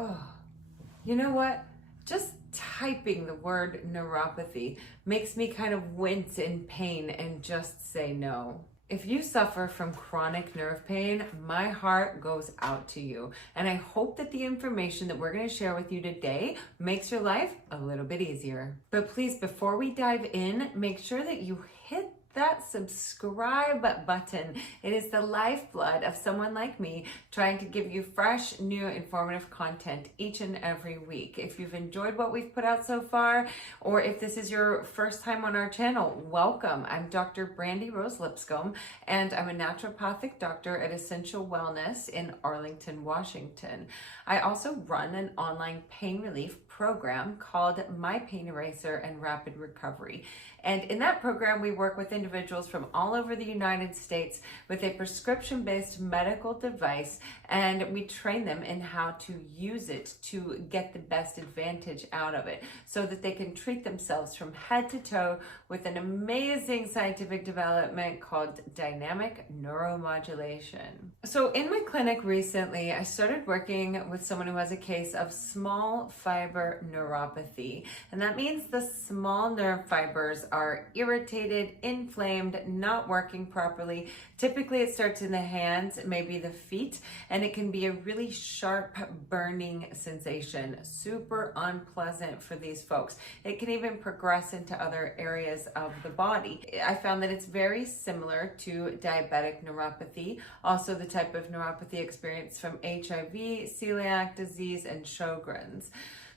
Oh, you know what? Just typing the word neuropathy makes me kind of wince in pain and just say no. If you suffer from chronic nerve pain, my heart goes out to you. And I hope that the information that we're going to share with you today makes your life a little bit easier. But please, before we dive in, make sure that you hit that subscribe button. It is the lifeblood of someone like me trying to give you fresh, new, informative content each and every week. If you've enjoyed what we've put out so far, or if this is your first time on our channel, welcome. I'm Dr. Brandy Rose Lipscomb, and I'm a naturopathic doctor at Essential Wellness in Arlington, Washington. I also run an online pain relief program called My Pain Eraser and Rapid Recovery. And in that program, we work with individuals from all over the United States with a prescription-based medical device, and we train them in how to use it to get the best advantage out of it so that they can treat themselves from head to toe with an amazing scientific development called dynamic neuromodulation. So in my clinic recently, I started working with someone who has a case of small fiber neuropathy, and that means the small nerve fibers are irritated, inflamed, not working properly. Typically it starts in the hands, maybe the feet, and it can be a really sharp burning sensation, super unpleasant for these folks. It can even progress into other areas of the body. I found that it's very similar to diabetic neuropathy, also the type of neuropathy experienced from HIV, celiac disease, and Sjogren's.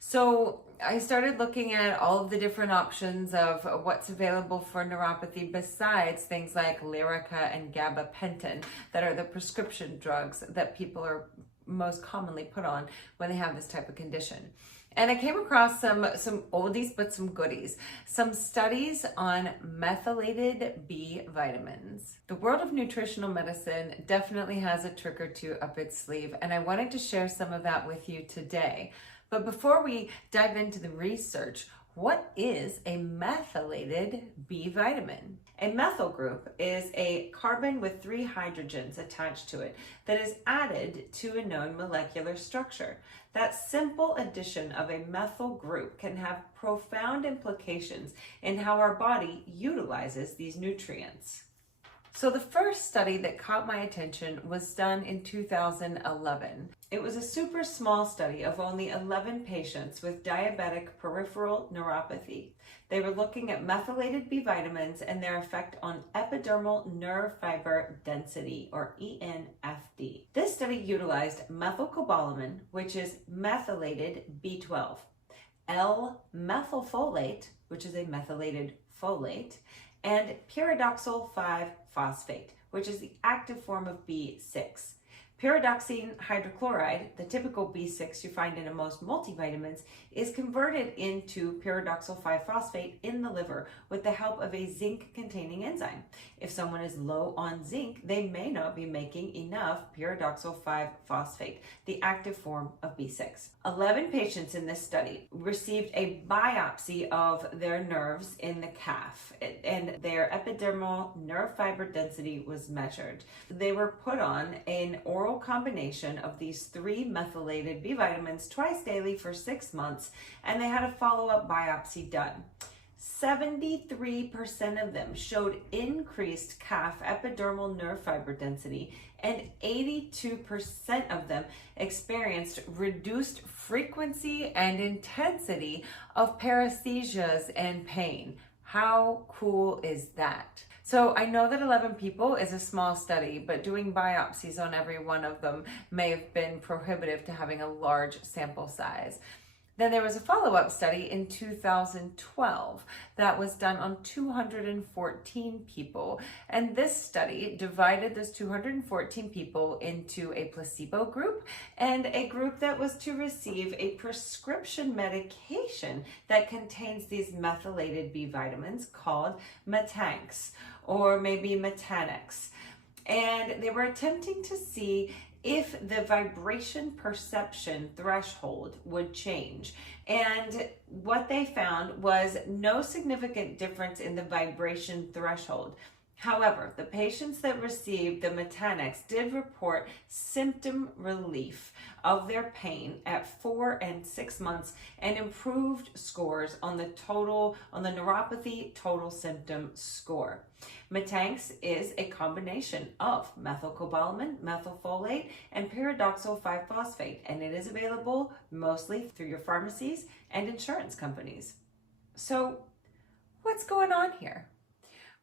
So I started looking at all of the different options of what's available for neuropathy besides things like Lyrica and Gabapentin that are the prescription drugs that people are most commonly put on when they have this type of condition. And I came across some oldies but some goodies, some studies on methylated B vitamins. The world of nutritional medicine definitely has a trick or two up its sleeve, and I wanted to share some of that with you today. But before we dive into the research, what is a methylated B vitamin? A methyl group is a carbon with 3 hydrogens attached to it that is added to a known molecular structure. That simple addition of a methyl group can have profound implications in how our body utilizes these nutrients. So the first study that caught my attention was done in 2011. It was a super small study of only 11 patients with diabetic peripheral neuropathy. They were looking at methylated B vitamins and their effect on epidermal nerve fiber density, or ENFD. This study utilized methylcobalamin, which is methylated B12, L-methylfolate, which is a methylated folate, and pyridoxal 5-phosphate, which is the active form of B6. Pyridoxine hydrochloride, the typical B6 you find in most multivitamins, is converted into pyridoxal 5-phosphate in the liver with the help of a zinc-containing enzyme. If someone is low on zinc, they may not be making enough pyridoxal 5-phosphate, the active form of B6. 11 patients in this study received a biopsy of their nerves in the calf, and their epidermal nerve fiber density was measured. They were put on an oral combination of these 3 methylated B vitamins twice daily for 6 months, and they had a follow-up biopsy done. 73% of them showed increased calf epidermal nerve fiber density, and 82% of them experienced reduced frequency and intensity of paresthesias and pain. How cool is that? So I know that 11 people is a small study, but doing biopsies on every one of them may have been prohibitive to having a large sample size. Then there was a follow-up study in 2012 that was done on 214 people. And this study divided those 214 people into a placebo group and a group that was to receive a prescription medication that contains these methylated B vitamins called Metan-X, or maybe Metan-X. And they were attempting to see if the vibration perception threshold would change. And what they found was no significant difference in the vibration threshold. However, the patients that received the Metan-X did report symptom relief of their pain at 4 and 6 months and improved scores on the neuropathy total symptom score. Metan-X is a combination of methylcobalamin, methylfolate, and pyridoxal 5-phosphate, and it is available mostly through your pharmacies and insurance companies. So, what's going on here?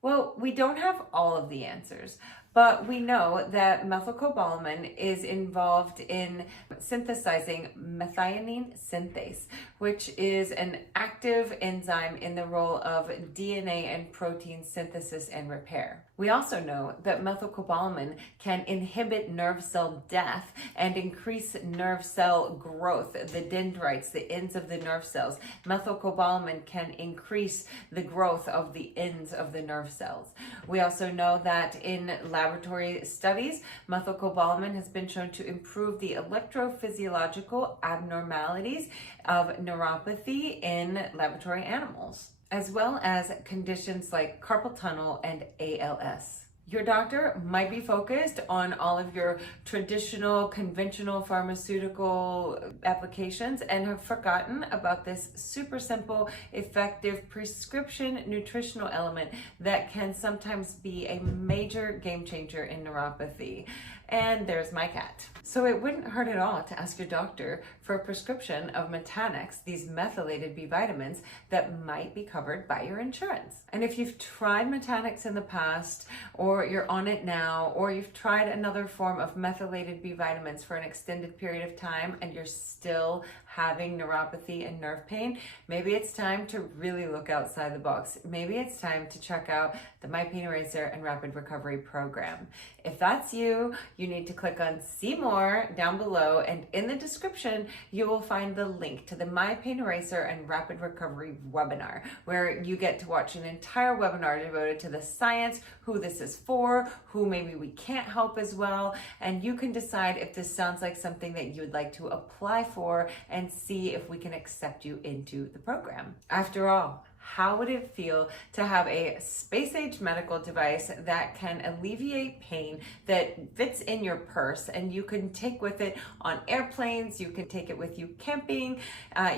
Well, we don't have all of the answers, but we know that methylcobalamin is involved in synthesizing methionine synthase, which is an active enzyme in the role of DNA and protein synthesis and repair. We also know that methylcobalamin can inhibit nerve cell death and increase nerve cell growth, the dendrites, the ends of the nerve cells. Methylcobalamin can increase the growth of the ends of the nerve cells. We also know that in laboratory studies, methylcobalamin has been shown to improve the electrophysiological abnormalities of neuropathy in laboratory animals, as well as conditions like carpal tunnel and ALS. Your doctor might be focused on all of your traditional, conventional pharmaceutical applications and have forgotten about this super simple, effective prescription nutritional element that can sometimes be a major game changer in neuropathy. And there's my cat. So it wouldn't hurt at all to ask your doctor for a prescription of Metan-X, these methylated B vitamins that might be covered by your insurance. And if you've tried Metan-X in the past, or you're on it now, or you've tried another form of methylated B vitamins for an extended period of time and you're still having neuropathy and nerve pain, maybe it's time to really look outside the box. Maybe it's time to check out the My Pain Eraser and Rapid Recovery program. If that's you, you need to click on See More down below, and in the description, you will find the link to the My Pain Eraser and Rapid Recovery webinar, where you get to watch an entire webinar devoted to the science, who this is for, who maybe we can't help as well, and you can decide if this sounds like something that you would like to apply for and see if we can accept you into the program. After all, how would it feel to have a space-age medical device that can alleviate pain, that fits in your purse and you can take with it on airplanes, you can take it with you camping,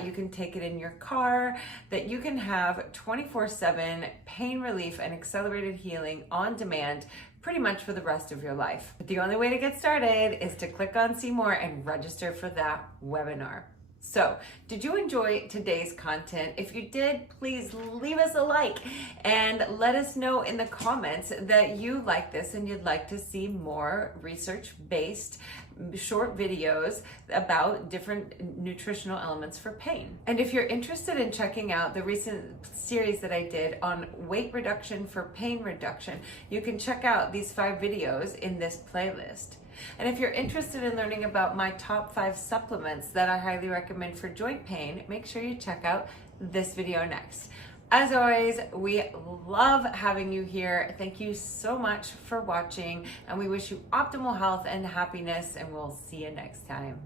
you can take it in your car, that you can have 24/7 pain relief and accelerated healing on demand pretty much for the rest of your life. But the only way to get started is to click on See More and register for that webinar. So, did you enjoy today's content? If you did, please leave us a like and let us know in the comments that you like this and you'd like to see more research-based short videos about different nutritional elements for pain. And if you're interested in checking out the recent series that I did on weight reduction for pain reduction, you can check out these 5 videos in this playlist. And if you're interested in learning about my top 5 supplements that I highly recommend for joint pain, make sure you check out this video next. As always, we love having you here. Thank you so much for watching, and we wish you optimal health and happiness, and we'll see you next time.